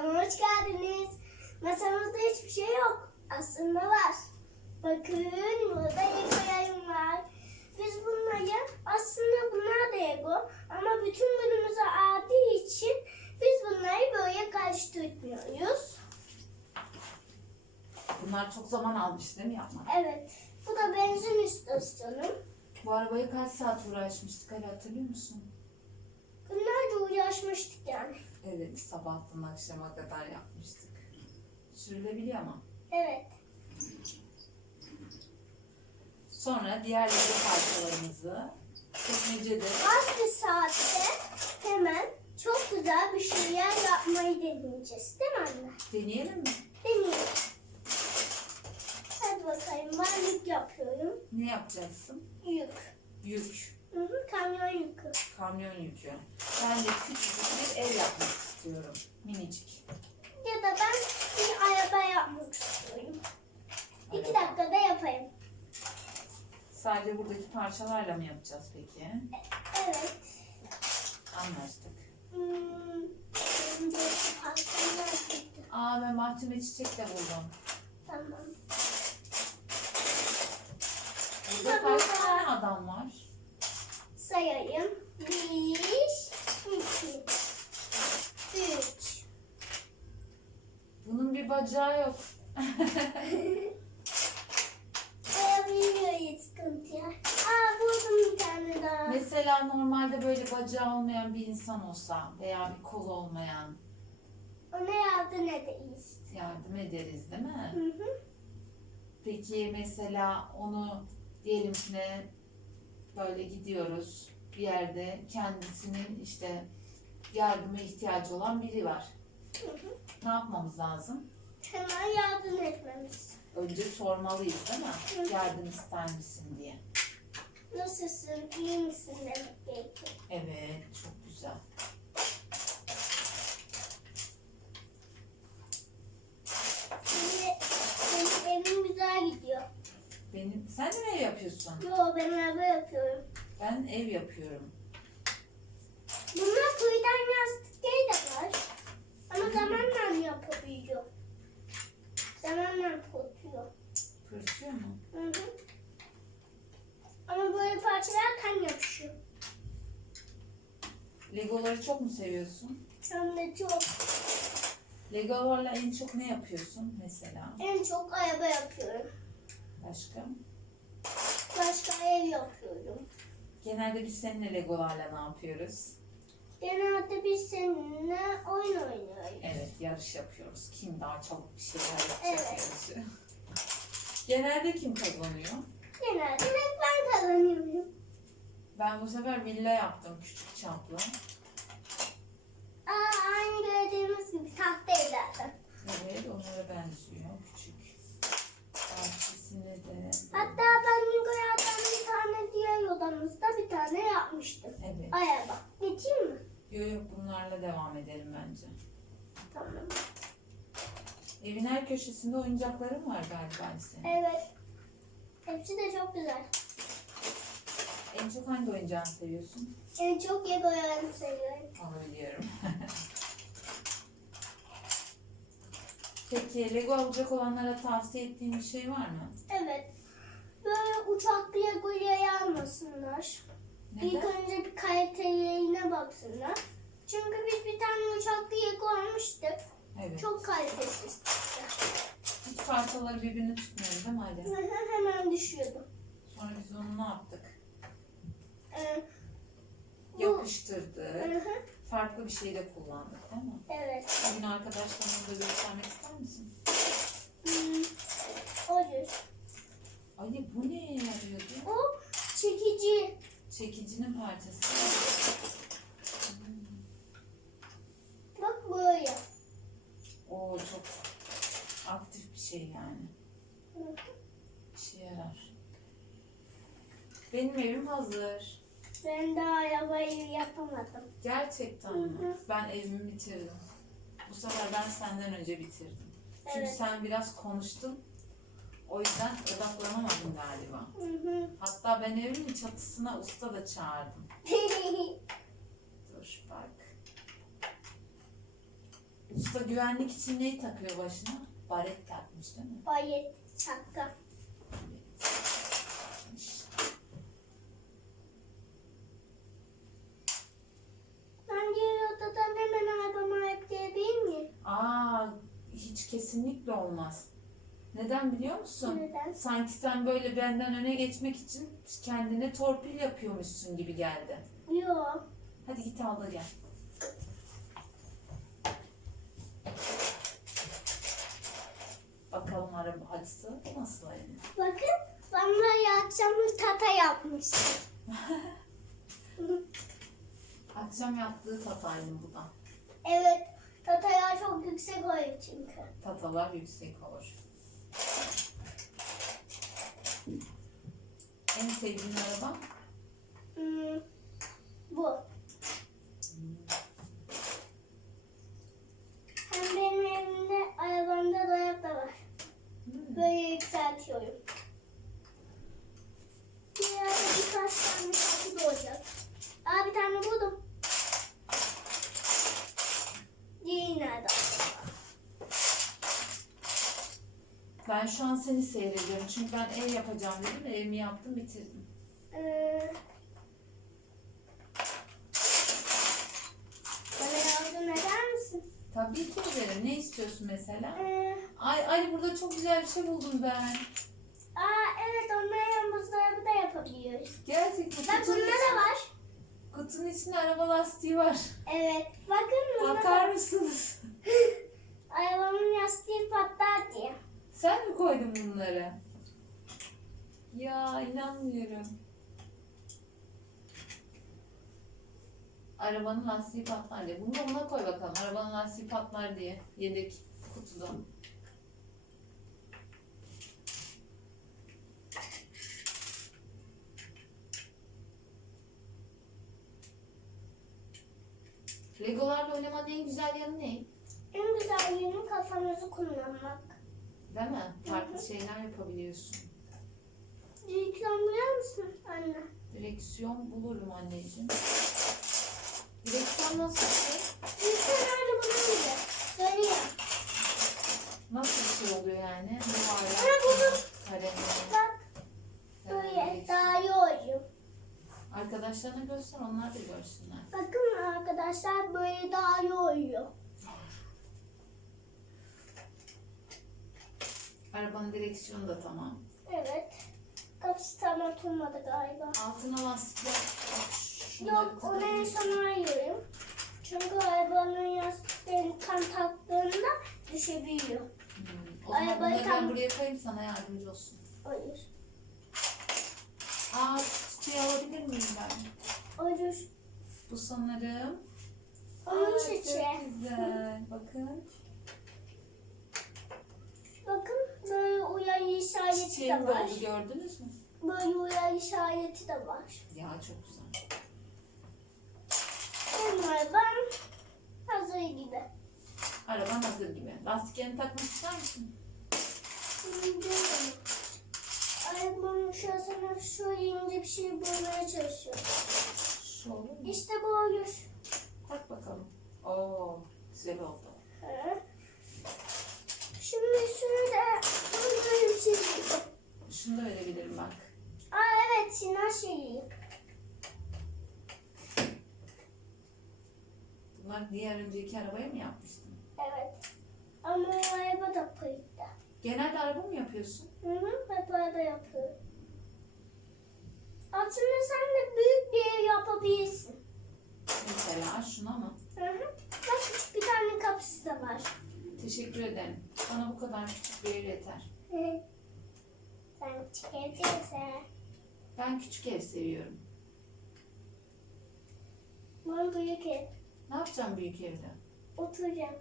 Kanalıma hoş geldiniz. Masamızda hiçbir şey yok. Aslında var. Bakın burada Lego'larım var. Biz bunları aslında bunlar da Lego ama bütün günümüze adi için biz bunları böyle karıştırmıyoruz. Bunlar çok zaman almış değil mi yapmak? Evet. Bu da benzin istasyonu. Bu arabayı kaç saat uğraşmıştık Ali hatırlıyor musun? Günlerce uğraşmıştık yani. Evet sabahtan akşama kadar yapmıştık. Sürülebiliyor ama. Evet. Sonra diğer Lego parçalarımızı çekmecede Az bir saatte hemen çok güzel bir şeyler yapmayı deneyeceğiz değil mi anne? deneyelim mi? Deneyelim. Hadi bakayım ben yük yapıyorum. Ne yapacaksın? Yük. Yük. Hı hı, kamyon yükü. Kamyon yükü. Ben de küçücük bir ev yapmak istiyorum. Minicik. Ya da ben bir araba yapmak istiyorum. İki Araba. dakikada yapayım. Sadece buradaki parçalarla mı yapacağız peki? Evet. Anlaştık. Hmm, benim parçalar. Aa ben mahkeme çiçek de buldum. Tamam. Burada kaç tane adam var? Sayayım. Bir, iki, üç. Bunun bir bacağı yok. Sayabiliyoruz sıkıntı ya. Aa buldum bir tane daha. Mesela normalde böyle bacağı olmayan bir insan olsa veya bir kolu olmayan Ona yardım edeyiz. yardım ederiz değil Hı mi? hı. Peki mesela onu diyelim ki ne böyle gidiyoruz bir yerde kendisinin işte yardıma ihtiyacı olan biri var. Hı hı. Ne yapmamız lazım? Hemen yardım etmemiz. Önce sormalıyız değil mi? Hı. Yardım ister misin diye. Nasılsın, iyi misin demek. Evet, çok güzel. Şimdi benim güzel gidiyor. Benim, sen de mi ev yapıyorsun? Yo ben araba yapıyorum. Ben ev yapıyorum. Bunlar kuyudan yastıkları da var. Ama zamanla yapabiliyor. Zamanla kotuyor. Pırtıyor mu? Hı hı. Ama böyle parçalar kan yapışıyor. Legoları çok mu seviyorsun? Hem de çok. Legolarla en çok ne yapıyorsun mesela? En çok araba yapıyorum. Başka? Başka ev yapıyorum. Genelde biz seninle Legolarla ne yapıyoruz? Genelde biz seninle oyun oynuyoruz. Evet, yarış yapıyoruz. Kim daha çabuk bir şeyler yapacak Evet. yarışı. Genelde kim kazanıyor? Genelde hep ben kazanıyorum. Ben bu sefer villa yaptım küçük çaplı. Aa, aynı gördüğümüz gibi tahta evlerden. Evet, onlara benziyor. Küçük. Bahçesini de... Hatta ben Nigoya'dan bir tane diğer odamızda bir tane yapmıştım. Evet. Araba. Geçeyim mi? Yok yok bunlarla devam edelim bence. Tamam. Evin her köşesinde oyuncakların var galiba senin. Evet. Hepsi de çok güzel. En çok hangi oyuncağını seviyorsun? En çok Lego'yu seviyorum. Onu biliyorum. Peki Lego alacak olanlara tavsiye ettiğin bir şey var mı? Evet. Böyle uçak Lego'yu almasınlar. İlk Neden? önce bir kalitelerine baksınlar. Çünkü biz bir tane uçak Lego almıştık. Evet. Çok kalitesiz çıktı. Hiç parçaları birbirini tutmuyor değil mi Ali? Hı hı, Hemen düşüyordu. Sonra biz onu ne yaptık? Ee, bu- Yapıştırdık. Hı hı, Farklı bir şey de kullandık değil mi? Evet. Bugün arkadaşlarına da göstermek ister misin? Hmm, Olur. Ali bu neye yarıyordu? O çekici. Çekicinin parçası. Hmm. Bak böyle. Oo çok aktif bir şey yani. Hı. İşe yarar. Benim evim hazır. Ben daha arabayı yapamadım. Gerçekten mi? Ben evimi bitirdim. Bu sefer ben senden önce bitirdim. Çünkü Evet. sen biraz konuştun. O yüzden odaklanamadın galiba. Hı hı. Hatta ben evimin çatısına usta da çağırdım. Dur bak. Usta güvenlik için neyi takıyor başına? Baret takmış değil mi? Bayet şapka. Bence odadan hemen arabama ekleyebilir miyim? Aa, hiç kesinlikle olmaz. Neden biliyor musun? Neden? Sanki sen böyle benden öne geçmek için kendine torpil yapıyormuşsun gibi geldi. Yok. Hadi git al da gel. Bakalım araba acısı nasıl yani? Bakın bana akşam tata yapmış. Akşam yaptığı tataydı bu da. evet. Tataya çok yüksek oluyor çünkü. Tatalar yüksek olur. En sevdiğin araba? Hmm, bu. Hem benim evimde arabamda dolap da var. Hmm. Böyle yükseltiyorum. Bir yerde birkaç tane kapı da olacak. Aa bir tane buldum. Diğeri nerede? Ben şu an seni seyrediyorum. Çünkü ben ev yapacağım dedim. Evimi yaptım bitirdim. Ee, bana yardım eder misin? Tabii ki ederim. Ne istiyorsun mesela? Ee, Ay Ali burada çok güzel bir şey buldum ben. aa evet onların buzdolabı da yapabiliyoruz. Gerçekten Bak kutunun, bunda da var. kutunun içinde araba lastiği var. Evet. Bakın bunda Bakar mısınız? Arabamın lastiği patlar diye. Sen mi koydun bunları? Ya inanmıyorum. Arabanın lastiği patlar diye. Bunu buna koy bakalım. Arabanın lastiği patlar diye. Yedek kutuda. Legolarla oynamanın en güzel yanı ne? En güzel yanı kafanızı kullanmak. Değil mi? Farklı şeyler yapabiliyorsun. Reklam duyar mısın anne? Direksiyon bulurum anneciğim. Direksiyon nasıl bir şey? Reklam nerede bulunca? Dönüyor. Nasıl bir şey oluyor yani? Ha Yuvarlak, buldum. kareli. Bak böyle direksiyon. daha iyi oluyor. Arkadaşlarına göster onlar da görsünler. Bakın arkadaşlar böyle daha iyi oluyor. Arabanın direksiyonu da tamam. Evet. Kapısı tam oturmadı galiba. Altına lastikler. Yok onu en sona ayırıyorum. Çünkü arabanın yastıklarını tam taktığında düşebiliyor. Hmm. O zaman bunları tam- ben buraya koyayım sana yardımcı olsun. Hayır. Aa şey alabilir miyim ben? Hayır. Bu sanırım. Onun çiçeği. Güzel. Bakın. Bakın böyle uyarı işareti de var. oldu gördünüz mü? Böyle uyarı işareti de var. Ya çok güzel. Bunlar ben hazır gibi. Araban hazır gibi. Lastiklerini takmak ister misin? Şimdi Arabamın şurasına şöyle ince bir şey bulmaya çalışıyorum. Şu olur mu? İşte bu olur. Tak bakalım. Oo, güzel oldu. Hı. Şimdi şunu da böyle bir şey buldum. Şunu da verebilirim bak. Aa evet Sinan şeyi. Bunlar diğer önceki arabaya mı yapmıştın? Evet. Ama o araba da pıyıkta. Genelde araba mı yapıyorsun? Hı hı. Hep araba yapıyorum. Aslında sen de büyük bir ev yapabilirsin. Mesela şuna mı? Hı hı. Bak bir tane kapısı da var. Teşekkür ederim. Bana bu kadar küçük bir ev yeter. Hı hı. Sen çıkabilirsin. Ben küçük ev seviyorum. Ben büyük ev. Ne yapacağım büyük evde? Oturacağım.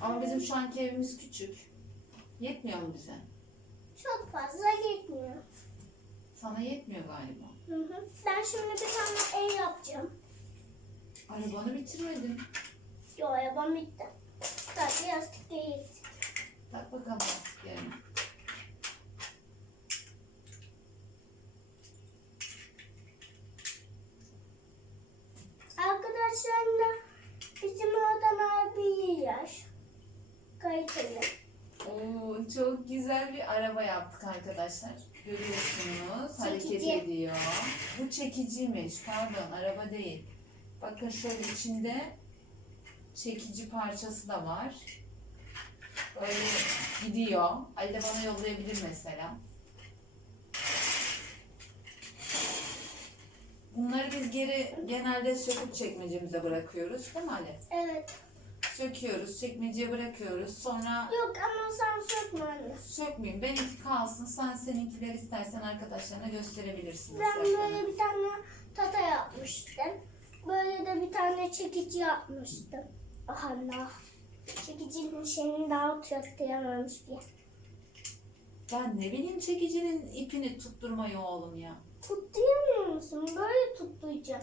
Ama bizim şu anki evimiz küçük. Yetmiyor mu bize? Çok fazla gitmiyor. Sana yetmiyor galiba. Hı hı. Ben şimdi bir tane ev yapacağım. Arabanı bitirmedin. Yo arabam bitti. Sadece yastık değil. Tak bakalım lastiklerini. Arkadaşlarımla bizim güzel. Kaliteli. Oo, çok güzel bir araba yaptık arkadaşlar. Görüyorsunuz hareket Çekici. ediyor. Bu çekiciymiş. Pardon araba değil. Bakın şöyle içinde çekici parçası da var. Böyle gidiyor. Ali de bana yollayabilir mesela. Bunları biz geri genelde söküp çekmecemize bırakıyoruz değil mi Ali? Evet. Söküyoruz, çekmeceye bırakıyoruz. Sonra Yok ama sen sökme anne. Sökmeyeyim. Benimki kalsın. Sen seninkileri istersen arkadaşlarına gösterebilirsin. Ben istersen. böyle bir tane tata yapmıştım. Böyle de bir tane çekici yapmıştım. Ah Allah. Çekicinin şeyini daha tutturamamış diye. Ben ne bileyim çekicinin ipini tutturmayı oğlum ya. Tutturamıyor musun? Böyle tutturacağım.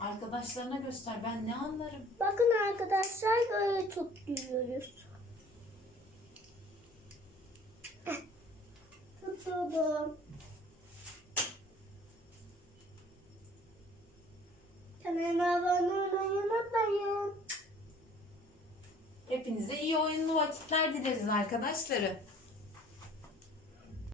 Arkadaşlarına göster. Ben ne anlarım? Bakın arkadaşlar böyle tutturuyoruz. Tutturdum. Kanalıma abone olmayı unutmayın. Hepinize iyi oyunlu vakitler dileriz arkadaşlarım.